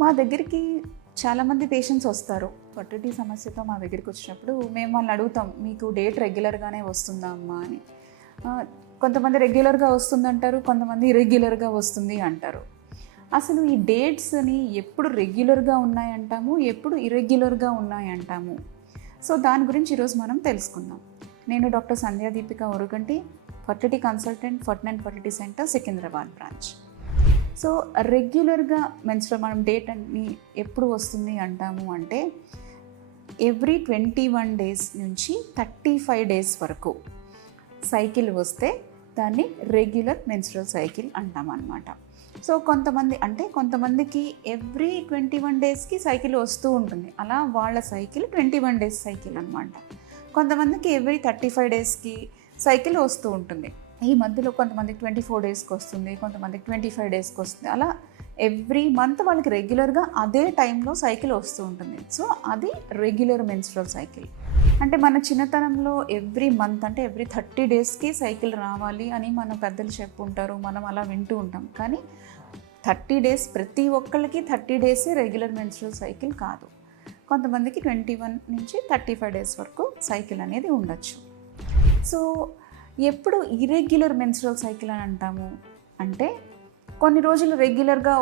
మా దగ్గరికి చాలామంది పేషెంట్స్ వస్తారు ఫర్టిలిటీ సమస్యతో మా దగ్గరికి వచ్చినప్పుడు మేము వాళ్ళని అడుగుతాం, మీకు డేట్ రెగ్యులర్గానే వస్తుందా అమ్మా అని. కొంతమంది రెగ్యులర్గా వస్తుందంటారు, కొంతమంది ఇర్రెగ్యులర్గా వస్తుంది అంటారు. అసలు ఈ డేట్స్ని ఎప్పుడు రెగ్యులర్గా ఉన్నాయంటాము, ఎప్పుడు ఇర్రెగ్యులర్గా ఉన్నాయంటాము. సో దాని గురించి ఈరోజు మనం తెలుసుకుందాం. నేను doctor Sandhya Deepika Oruganti, fertility consultant, Fertinine fertility centre, Secunderabad branch. So రెగ్యులర్గా మెన్స్ట్రువల్ మనం డేట్ అని ఎప్పుడు వస్తుంది అంటాము అంటే ఎవ్రీ 21 డేస్ నుంచి 35 డేస్ వరకు సైకిల్ వస్తే దాన్ని రెగ్యులర్ మెన్స్ట్రువల్ సైకిల్ అంటాం అన్నమాట. సో కొంతమందికి ఎవ్రీ 21 డేస్కి సైకిల్ వస్తూ ఉంటుంది, అలా వాళ్ళ సైకిల్ 21 డేస్ సైకిల్ అనమాట. కొంతమందికి ఎవ్రీ 35 డేస్కి సైకిల్ వస్తూ ఉంటుంది. ఈ మధ్యలో కొంతమందికి 24 డేస్కి వస్తుంది, కొంతమందికి 25 డేస్కి వస్తుంది. అలా ఎవ్రీ మంత్ వాళ్ళకి రెగ్యులర్గా అదే టైంలో సైకిల్ వస్తూ ఉంటుంది. సో అది రెగ్యులర్ మెన్స్ట్రువల్ సైకిల్. అంటే మన చిన్నతనంలో ఎవ్రీ మంత్ అంటే ఎవ్రీ 30 డేస్కి సైకిల్ రావాలి అని మన పెద్దలు చెప్పుంటారు, మనం అలా వింటూ ఉంటాం. కానీ 30 డేస్ ప్రతి ఒక్కళ్ళకి 30 డేసే రెగ్యులర్ మెన్స్ట్రువల్ సైకిల్ కాదు. కొంతమందికి 21 నుంచి 35 డేస్ వరకు సైకిల్ అనేది ఉండొచ్చు. సో ఎప్పుడు ఇర్రెగ్యులర్ మెన్స్ట్రువల్ సైకిల్ అని అంటాము అంటే కొన్ని రోజులు రెగ్యులర్గా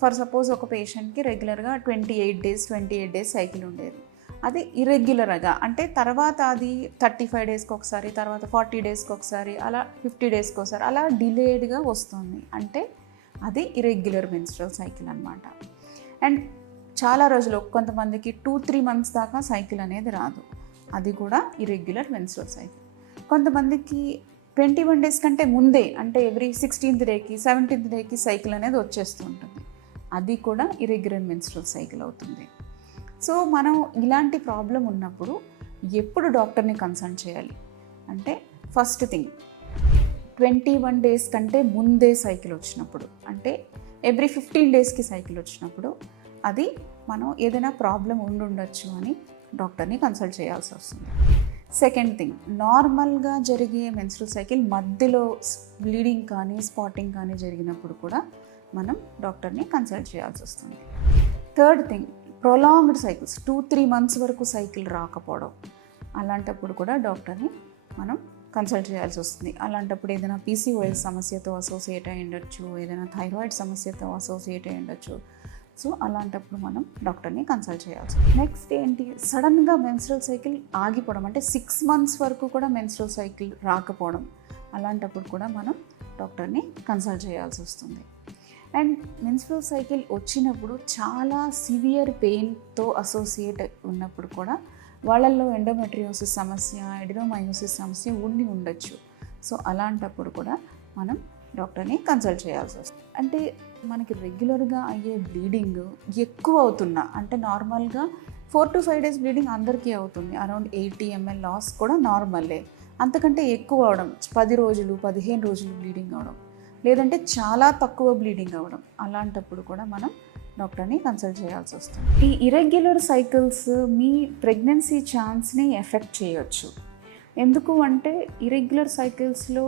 ఫర్ సపోజ్ ఒక పేషెంట్కి రెగ్యులర్గా 28 డేస్ సైకిల్ ఉండేది. అది ఇర్రెగ్యులర్గా అంటే తర్వాత అది 35 డేస్కి ఒకసారి, తర్వాత 40 డేస్కి ఒకసారి, అలా 50 డేస్కి ఒకసారి అలా డిలేడ్గా వస్తుంది. అంటే అది ఇర్రెగ్యులర్ మెన్స్ట్రువల్ సైకిల్ అనమాట. అండ్ చాలా రోజులు కొంతమందికి 2-3 మంత్స్ దాకా సైకిల్ అనేది రాదు, అది కూడా ఇర్రెగ్యులర్ మెన్స్ట్రువల్ సైకిల్. కొంతమందికి 21 డేస్ కంటే ముందే అంటే ఎవ్రీ 16th డేకి 17th డేకి సైకిల్ అనేది వచ్చేస్తూ ఉంటుంది, అది కూడా ఇర్రెగ్యులర్ మెన్స్ట్రువల్ సైకిల్ అవుతుంది. సో మనం ఇలాంటి ప్రాబ్లం ఉన్నప్పుడు ఎప్పుడు డాక్టర్ని కన్సల్ట్ చేయాలి అంటే ఫస్ట్ థింగ్ 21 డేస్ కంటే ముందే సైకిల్ వచ్చినప్పుడు, అంటే ఎవ్రీ 15 డేస్కి సైకిల్ వచ్చినప్పుడు అది మనం ఏదైనా ప్రాబ్లం ఉండొచ్చు అని డాక్టర్ని కన్సల్ట్ చేయాల్సి వస్తుంది. సెకండ్ థింగ్, నార్మల్గా జరిగే మెన్స్ట్రువల్ సైకిల్ మధ్యలో బ్లీడింగ్ కానీ స్పాటింగ్ కానీ జరిగినప్పుడు కూడా మనం డాక్టర్ని కన్సల్ట్ చేయాల్సి వస్తుంది. Third thing, prolonged cycles 2-3 months వరకు సైకిల్ రాకపోవడం, అలాంటప్పుడు కూడా డాక్టర్ని మనం కన్సల్ట్ చేయాల్సి వస్తుంది. అలాంటప్పుడు ఏదైనా PCOS సమస్యతో అసోసియేట్ అయి ఉండొచ్చు, ఏదైనా థైరాయిడ్ సమస్యతో అసోసియేట్ అయి ఉండొచ్చు. సో అలాంటప్పుడు మనం డాక్టర్ని కన్సల్ట్ చేయాల్సి. నెక్స్ట్ ఏంటి, సడన్గా మెన్స్ట్రువల్ సైకిల్ ఆగిపోవడం, అంటే 6 మంత్స్ వరకు కూడా మెన్స్ట్రువల్ సైకిల్ రాకపోవడం, అలాంటప్పుడు కూడా మనం డాక్టర్ని కన్సల్ట్ చేయాల్సి వస్తుంది. అండ్ మెన్స్ట్రువల్ సైకిల్ వచ్చినప్పుడు చాలా సివియర్ పెయిన్తో అసోసియేట్ ఉన్నప్పుడు కూడా వాళ్ళల్లో ఎండోమెట్రియోసిస్ సమస్య, అడినోమయోసిస్ సమస్య ఉండొచ్చు. సో అలాంటప్పుడు కూడా మనం డాక్టర్ని కన్సల్ట్ చేయాల్సి వస్తుంది. అంటే మనకి రెగ్యులర్గా అయ్యే బ్లీడింగ్ ఎక్కువ అవుతున్నా, అంటే నార్మల్గా 4-5 డేస్ బ్లీడింగ్ అందరికీ అవుతుంది, అరౌండ్ 80 ml లాస్ కూడా నార్మలే. అంతకంటే ఎక్కువ అవడం 10 రోజులు 15 రోజులు బ్లీడింగ్ అవడం, లేదంటే చాలా తక్కువ బ్లీడింగ్ అవ్వడం, అలాంటప్పుడు కూడా మనం డాక్టర్ని కన్సల్ట్ చేయాల్సి వస్తుంది. ఈ ఇర్రెగ్యులర్ సైకిల్స్ మీ ప్రెగ్నెన్సీ ఛాన్స్ని ఎఫెక్ట్ చేయొచ్చు. ఎందుకు అంటే ఇర్రెగ్యులర్ సైకిల్స్లో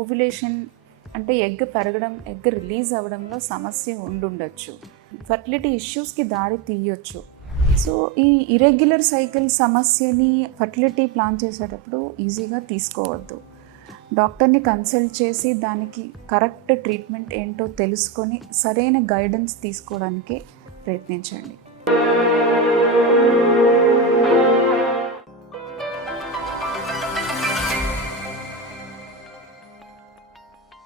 ఓవ్యులేషన్ అంటే ఎగ్ పెరగడం, ఎగ్ రిలీజ్ అవ్వడంలో సమస్య ఉండొచ్చు, ఫర్టిలిటీ ఇష్యూస్కి దారి తీయొచ్చు. సో ఈ ఇర్రెగ్యులర్ సైకిల్ సమస్యని ఫర్టిలిటీ ప్లాన్ చేసేటప్పుడు ఈజీగా తీసుకోవద్దు. డాక్టర్ని కన్సల్ట్ చేసి దానికి కరెక్ట్ ట్రీట్మెంట్ ఏంటో తెలుసుకొని సరైన గైడెన్స్ తీసుకోవడానికి ప్రయత్నించండి.